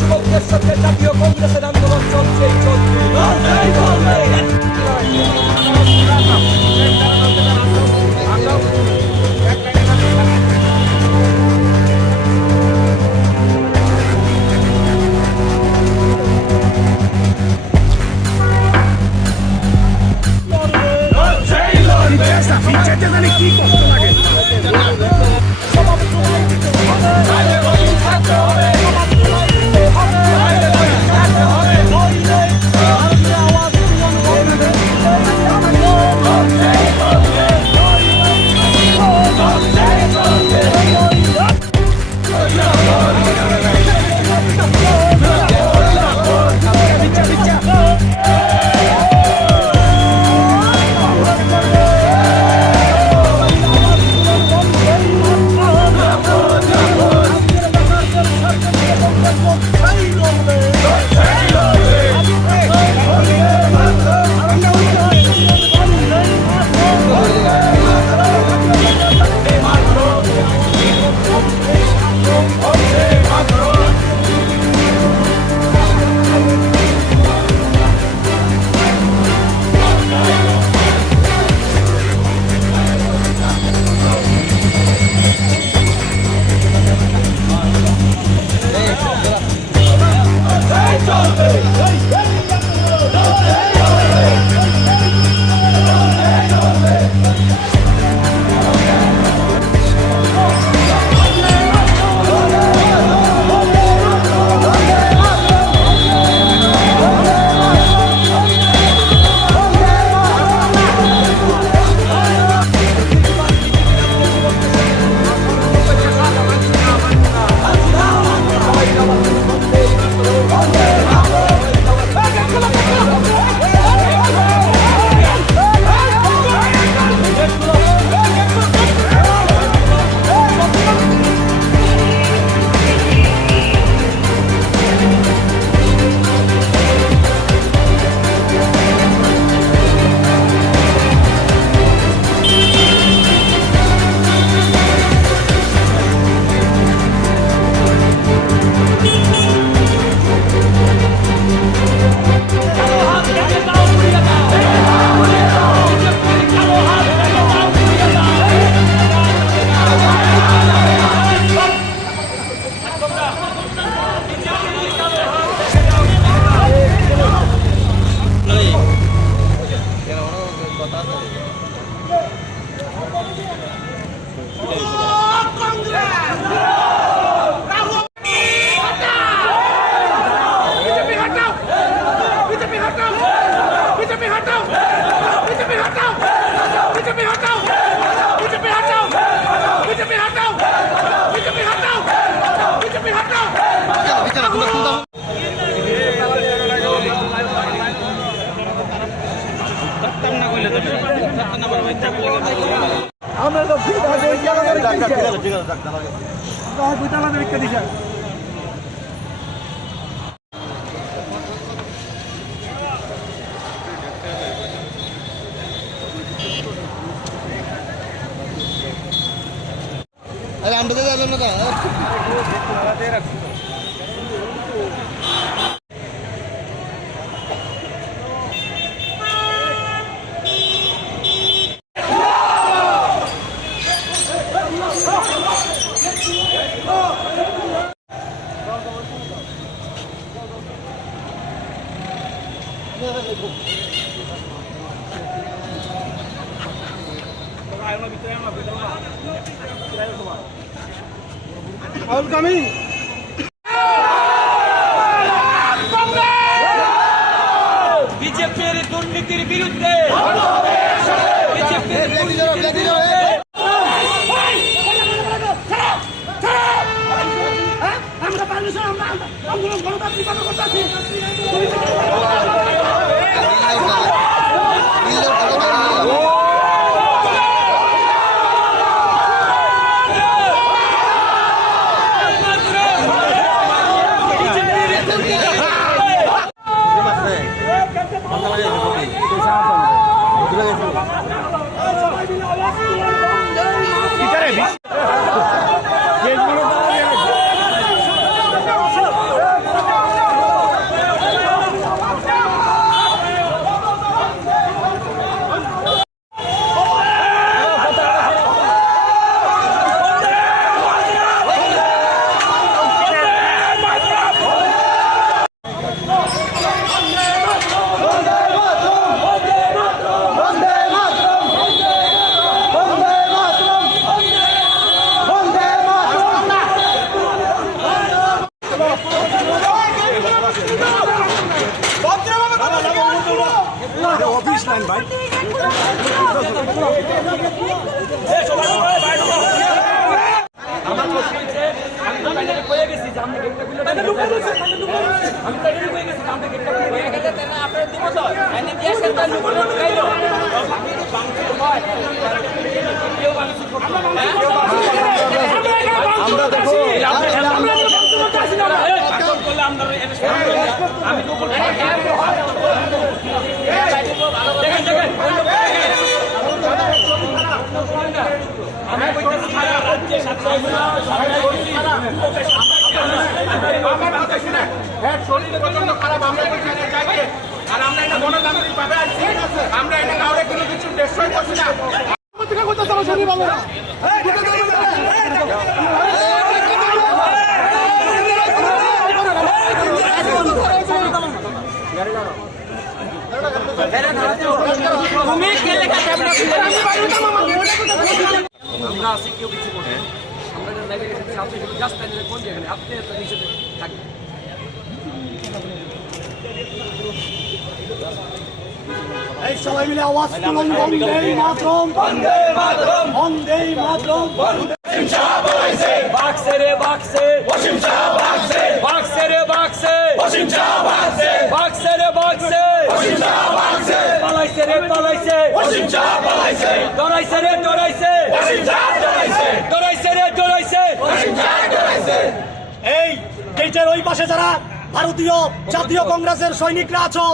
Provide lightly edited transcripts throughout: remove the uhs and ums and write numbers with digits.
যুবকদের সাথে জাতীয় কংগ্রেসের আন্দোলন চলছে কি কষ্ট লাগে আমরা তো আমরা যাবেন না coming. বিজেপির দুর্নীতির বিরুদ্ধে আমরা আন্দোলন গণতান্ত্রিক করতেছি অফিস লাইন ভাই শরীরে প্রচন্ড খারাপ আমরা আর আমরা এটা গণতান্ত্রিক ভাবে আছি আমরা এটা কাউরে কোনো কিছু দেশই করছি না আমরা আছি কেউ কিছু করে আমরা জাস্ট কোন জায়গায় আপনি নিচে থাকবেন এই সবাই মিলে আওয়াজ তুলুন বন্দে মাতরম বন্দে মাতরম বন্দে মাতরম ওয়াসিম শাহ বলাইছে বাক্সে রে বাক্সে ওয়াসিম শাহ বাক্সে বাক্সে রে বাক্সে ওয়াসিম শাহ বাক্সে বাক্সে রে বাক্সে ওয়াসিম শাহ বাক্সে পালাইছে রে পালাইছে ওয়াসিম শাহ পালাইছে দরাইছে রে দরাইছে ওয়াসিম শাহ দরাইছে দরাইছে রে দরাইছে ওয়াসিম শাহ দরাইছে এই গেটের ওই পাশে যারা ভারতীয় জাতীয় কংগ্রেসের সৈনিকরা আছো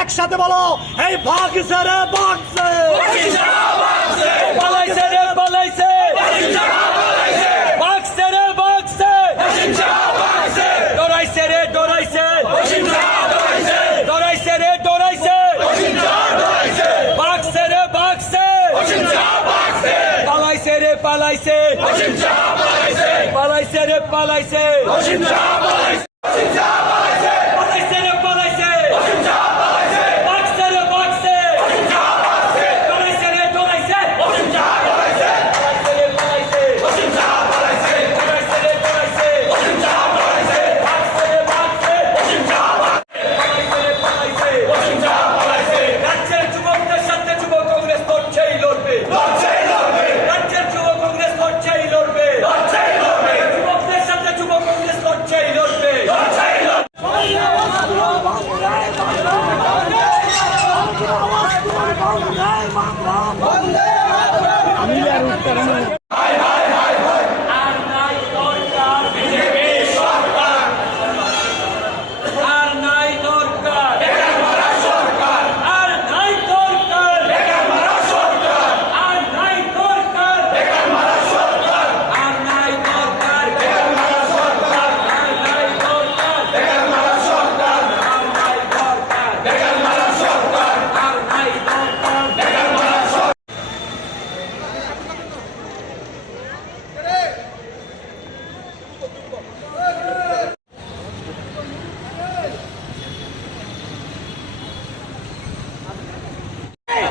একসাথে বলো এই বাক্সে রে বাক্সে ওয়াসিম শাহ বাক্সে পালাইছে রে পালাইছে ওয়াসিম শাহ পালাইছে বাক্সে রে বাক্সে ওয়াসিম শাহ বাক্সে দরাইছে রে দরাইছে ওয়াসিম শাহ দরাইছে দরাইছে রে দরাইছে ওয়াসিম শাহ দরাইছে বাক্সে রে বাক্সে ওয়াসিম শাহ বাক্সে পালাইছে রে পালাইছে ওয়াসিম শাহ পালাইছে পালাইছে রে পালাইছে ওয়াসিম শাহ পালাইছে ওয়াসিম শাহ পালাইছে পালাইছে রে পালাইছে ওয়াসিম শাহ পালাইছে বাক্সে রে বাক্সে ওয়াসিম শাহ বাক্সে দরাইছে রে দরাইছে ওয়াসিম শাহ দরাইছে পালাইছে রে পালাইছে ওয়াসিম শাহ পালাইছে দরাইছে রে দরাইছে ওয়াসিম শাহ দরাইছে বাক্সে রে বাক্সে ওয়াসিম শাহ পালাইছে রে পালাইছে ওয়াসিম শাহ পালাইছে রাজ্যের যুবকদের সাথে যুব কংগ্রেস লড়ছেই লড়বে লড়ছেই লড়বে রাজ্যের যুব কংগ্রেস লড়ছেই লড়বে লড়ছেই লড়বে যুবকদের সাথে যুব কংগ্রেস লড়ছেই লড়বে লড়ছেই লড়বে আর নাই দরকার বিজেপি সরকার আর নাই দরকার বেকার মারা সরকার আর নাই দরকার বেকার মারা সরকার আর নাই দরকার বেকার মারা সরকার আর নাই দরকার বেকার মারা সরকার আর নাই দরকার বেকার মারা সরকার আর নাই দরকার বেকার মারা সরকার আর নাই দরকার বেকার মারা সরকার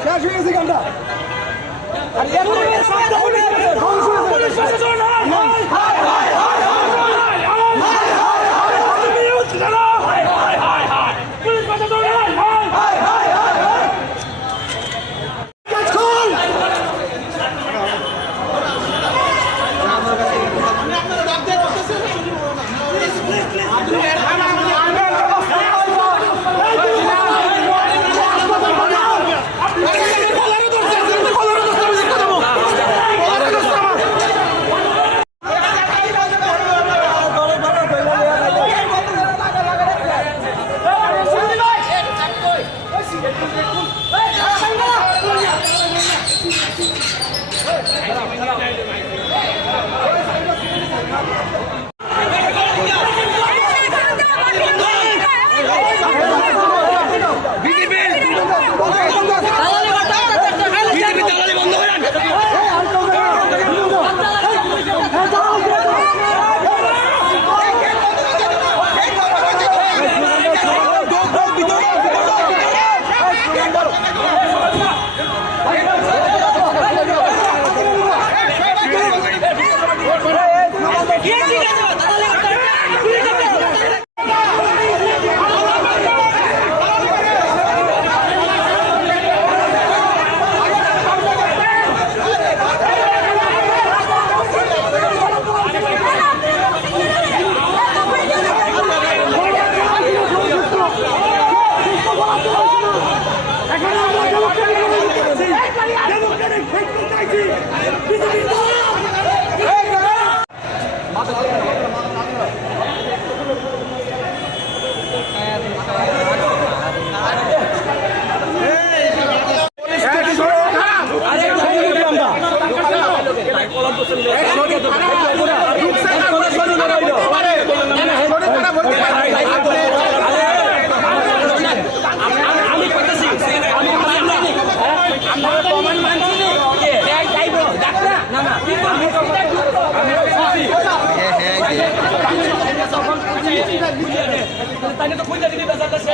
শেষ হয়ে গেছে গানটা আর এত শব্দ ধ্বংস পুলিশ প্রশাসন তাই তো খুঁজে দিতে চাইতেছে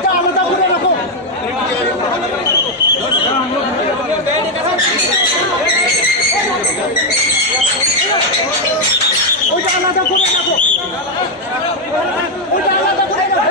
ওইটা আলাদা করে রাখো। ওইটা আলাদা করে রাখো। ওইটা আলাদা করে রাখো।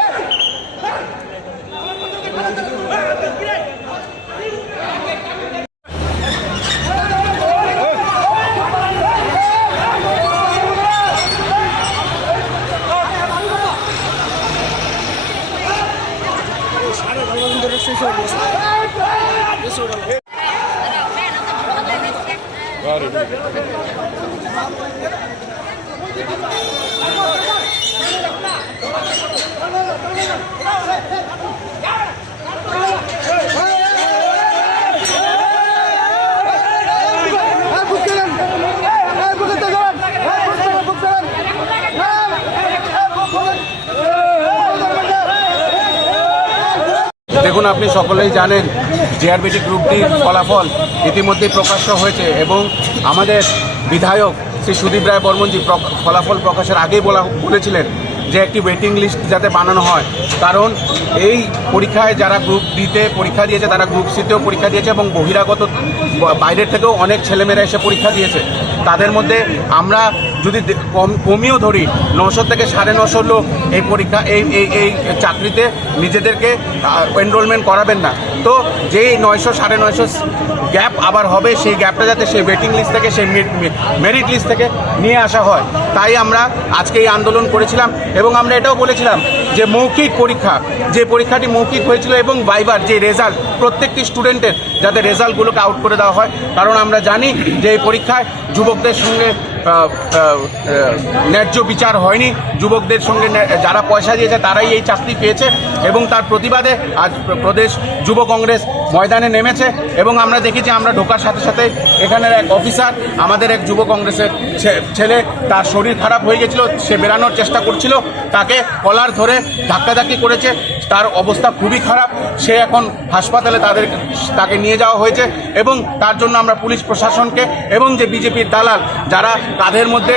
দেখুন, আপনি সকলেই জানেন জিআরবিটি গ্রুপটির ফলাফল ইতিমধ্যেই প্রকাশ্য হয়েছে এবং আমাদের বিধায়ক শ্রী সুদীপ রায় বর্মনজি ফলাফল প্রকাশের আগেই বলেছিলেন যে একটি ওয়েটিং লিস্ট যাতে বানানো হয়, কারণ এই পরীক্ষায় যারা গ্রুপ ডিতে পরীক্ষা দিয়েছে তারা গ্রুপ সিতেও পরীক্ষা দিয়েছে এবং বহিরাগত বাইরের থেকেও অনেক ছেলেমেয়েরা এসে পরীক্ষা দিয়েছে। তাদের মধ্যে আমরা যদি কমিও ধরি 900 থেকে 950 লোক এই পরীক্ষা এই চাকরিতে নিজেদেরকে এনরোলমেন্ট করাবেন না। তো যেই 900 950 গ্যাপ আবার হবে, সেই গ্যাপটা যাতে সেই ওয়েটিং লিস্ট থেকে সেই মেরিট লিস্ট থেকে নিয়ে আসা হয়, তাই আমরা আজকে এই আন্দোলন করেছিলাম। এবং আমরা এটাও বলেছিলাম যে মৌখিক পরীক্ষা, যে পরীক্ষাটি মৌখিক হয়েছিল এবং ভাইবার যে রেজাল্ট প্রত্যেকটি স্টুডেন্টের যাতে রেজাল্টগুলোকে আউট করে দেওয়া হয়, কারণ আমরা জানি যে এই পরীক্ষায় যুবকদের সঙ্গে ন্যায্য বিচার হয়নি। যুবকদের সঙ্গে যারা পয়সা দিয়েছে তারাই এই চাকরি পেয়েছে এবং তার প্রতিবাদে আজ প্রদেশ যুব কংগ্রেস ময়দানে নেমেছে। এবং আমরা দেখেছি, আমরা ঢোকার সাথে সাথে এখানের এক অফিসার, আমাদের এক যুব কংগ্রেসের ছেলে, তার শরীর খারাপ হয়ে গেছিল, সে বেরানোর চেষ্টা করছিল, তাকে কলার ধরে ধাক্কাধাক্কি করেছে, তার অবস্থা খুবই খারাপ, সে এখন হাসপাতালে তাকে নিয়ে যাওয়া হয়েছে। এবং তার জন্য আমরা পুলিশ প্রশাসনকে এবং যে বিজেপির দালাল যারা কাঁধের মধ্যে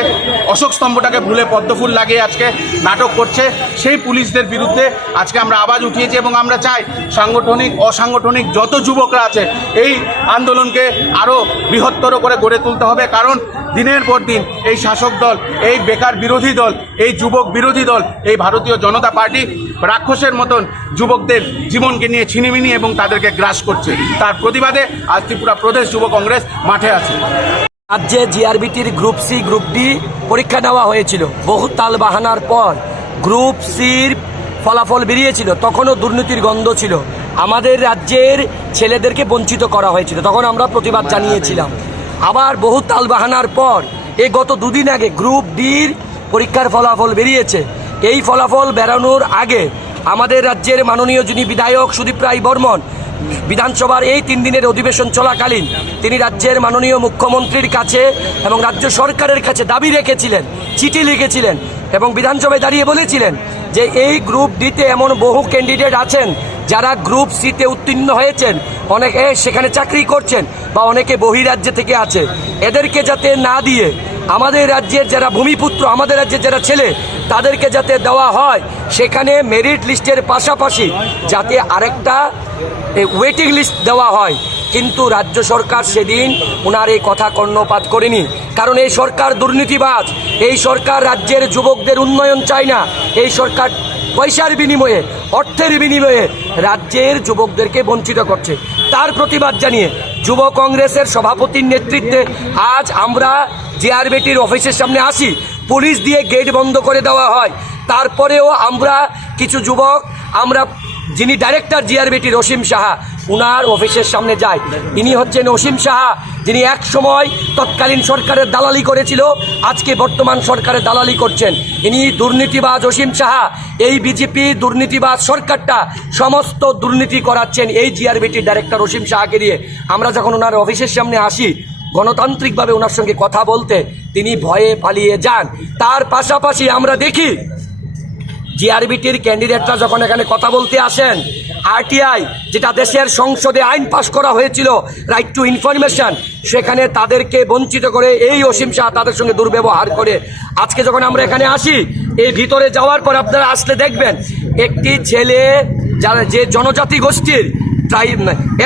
অশোক স্তম্ভটাকে ভুলে পদ্মফুল লাগিয়ে আজকে নাটক করছে, সেই পুলিশদের বিরুদ্ধে আজকে আমরা আওয়াজ উঠিয়েছি। এবং আমরা চাই সাংগঠনিক অসাংগঠনিক যত যুবকরা আছে এই আন্দোলনকে আরও বৃহত্তর করে গড়ে তুলতে হবে, কারণ দিনের পর দিন এই শাসক দল, এই বেকার বিরোধী দল, এই যুবক বিরোধী দল, এই ভারতীয় জনতা পার্টি রাক্ষসের মতন যুবকদের জীবনকে নিয়ে ছিনিমিনি এবং তাদেরকে গ্রাস করছে। তার প্রতিবাদে আজ ত্রিপুরা প্রদেশ যুব কংগ্রেস মাঠে আছে। রাজ্যে জিআরবিটির গ্রুপ সি গ্রুপ ডি পরীক্ষা নেওয়া হয়েছিল। বহু তাল বাহানার পর গ্রুপ সির ফলাফল বেরিয়েছিল, তখনও দুর্নীতির গন্ধ ছিল। আমাদের রাজ্যের ছেলেদেরকে বঞ্চিত করা হয়েছিল, তখন আমরা প্রতিবাদ জানিয়েছিলাম। আবার বহু তাল বাহানার পর এই গত দুদিন আগে গ্রুপ ডির পরীক্ষার ফলাফল বেরিয়েছে। এই ফলাফল বেরানোর আগে আমাদের রাজ্যের মাননীয় যিনি বিধায়ক সুদীপ রায় বর্মন বিধানসভার এই 3 দিনের অধিবেশন চলাকালীন তিনি রাজ্যের মাননীয় মুখ্যমন্ত্রীর কাছে এবং রাজ্য সরকারের কাছে দাবি রেখেছিলেন, চিঠি লিখেছিলেন এবং বিধানসভায় দাঁড়িয়ে বলেছিলেন যে এই গ্রুপ ডিতে এমন বহু ক্যান্ডিডেট আছেন যারা গ্রুপ সিতে উত্তীর্ণ হয়েছেন, অনেকে সেখানে চাকরি করছেন বা অনেকে বহিরাজ্য থেকে আছে, এদেরকে যাতে না দিয়ে আমাদের রাজ্যের যারা ভূমিপুত্র, আমাদের রাজ্যের যারা ছেলে, তাদেরকে যাতে দেওয়া হয়। সেখানে মেরিট লিস্টের পাশাপাশি যাতে আরেকটা ওয়েটিং লিস্ট দেওয়া হয়। কিন্তু রাজ্য সরকার সেদিন ওনার এই কথা কর্ণপাত করেনি, কারণ এই সরকার দুর্নীতিবাজ। এই সরকার রাজ্যের যুবকদের উন্নয়ন চায় না। এই সরকার পয়সার বিনিময়ে, অর্থের বিনিময়ে রাজ্যের যুবকদেরকে বঞ্চিত করছে। তার প্রতিবাদ জানিয়ে যুব কংগ্রেসের সভাপতির নেতৃত্বে আজ আমরা জিআরবিটির অফিসের সামনে আসি। পুলিশ দিয়ে গেট বন্ধ করে দেওয়া হয়। তারপরেও আমরা কিছু যুবক, আমরা যিনি ডাইরেক্টর জিআরবিটির অসীম সাহা, উনার অফিসের সামনে যাই। ইনি হচ্ছেন অসীম সাহা, যিনি এক সময় তৎকালীন সরকারের দালালি করেছিল, আজকে বর্তমান সরকারের দালালি করছেন। ইনি দুর্নীতিবাজ অসীম সাহা। এই বিজেপি দুর্নীতিবাজ সরকারটা সমস্ত দুর্নীতি করাচ্ছেন এই জিআরবিটির ডাইরেক্টর অসীম সাহাকে দিয়ে। আমরা যখন ওনার অফিসের সামনে আসি গণতান্ত্রিকভাবে ওনার সঙ্গে কথা বলতে, তিনি ভয়ে পালিয়ে যান। তার পাশাপাশি আমরা দেখি জিআরবিটির ক্যান্ডিডেটরা যখন এখানে কথা বলতে আসেন, আরটিআই যেটা দেশের সংসদে আইন পাশ করা হয়েছিল, রাইট টু ইনফরমেশন, সেখানে তাদেরকে বঞ্চিত করে এই অসীম শাহ তাদের সঙ্গে দুর্ব্যবহার করে। আজকে যখন আমরা এখানে আসি, এই ভিতরে যাওয়ার পর আপনারা আসলে দেখবেন একটি ছেলে যারা যে জনজাতি গোষ্ঠীর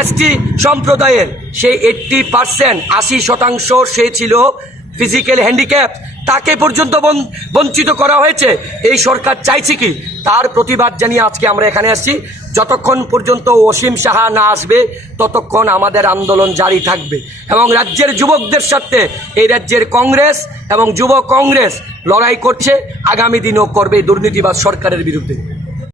এসটি সম্প্রদায়ের, সেই 80%, 80% সে ছিল ফিজিক্যাল হ্যান্ডিক্যাপ, তাকে পর্যন্ত বঞ্চিত করা হয়েছে। এই সরকার চাইছে কি? তার প্রতিবাদ জানিয়ে আজকে আমরা এখানে আসছি। যতক্ষণ পর্যন্ত অসীম সাহা না আসবে ততক্ষণ আমাদের আন্দোলন জারি থাকবে এবং রাজ্যের যুবকদের সাথে এই রাজ্যের কংগ্রেস এবং যুব কংগ্রেস লড়াই করছে, আগামী দিনও করবে দুর্নীতিবাজ সরকারের বিরুদ্ধে।